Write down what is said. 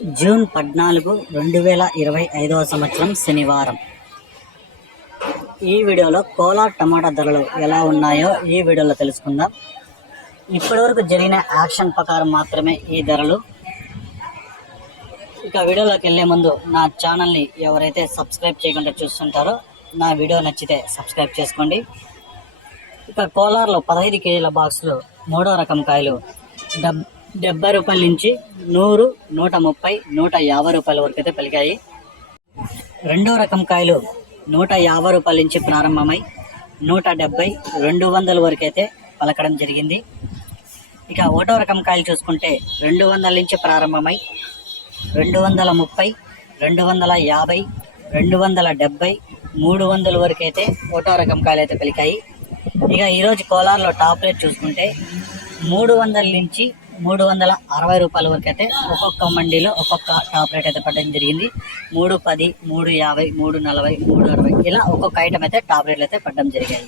June పద్నాలుగు రెండు వేల ఇరవై ఐదవ సంవత్సరం శనివారం. ఈ వీడియోలో కోలార్ టమాటా ధరలు ఎలా ఉన్నాయో ఈ వీడియోలో తెలుసుకుందాం. ఇప్పటివరకు జరిగిన యాక్షన్ ప్రకారం మాత్రమే ఈ ధరలు. ఇక వీడియోలోకి వెళ్ళే ముందు నా ఛానల్ని ఎవరైతే సబ్స్క్రైబ్ చేయకుండా చూస్తుంటారో నా వీడియో నచ్చితే సబ్స్క్రైబ్ చేసుకోండి. ఇక కోలార్లో పదహైదు కేజీల బాక్సులు మూడో రకం కాయలు డబ్ డెబ్బై రూపాయల నుంచి నూరు నూట ముప్పై నూట యాభై రూపాయల వరకు అయితే పలికాయి. రెండో రకం కాయలు నూట యాభై రూపాయల నుంచి ప్రారంభమై నూట డెబ్బై రెండు వందల వరకు అయితే పలకడం జరిగింది. ఇక ఒకటో రకం కాయలు చూసుకుంటే రెండు వందల నుంచి ప్రారంభమై రెండు వందల ముప్పై రెండు వందల యాభై రెండు వందల డెబ్బై మూడు వందల వరకు అయితే ఒకటో రకం కాయలు అయితే పలికాయి. ఇక ఈరోజు కోలార్లో టాప్ రేట్ చూసుకుంటే మూడు వందల నుంచి మూడు వందల అరవై రూపాయల వరకు అయితే ఒక్కొక్క మండీలో ఒక్కొక్క టాప్ రేట్ అయితే పడడం జరిగింది. మూడు పది మూడు యాభై మూడు నలభై మూడు అరవై ఇలా ఒక్కొక్క ఐటమ్ అయితే టాప్ రేట్లు అయితే పడడం జరిగాయి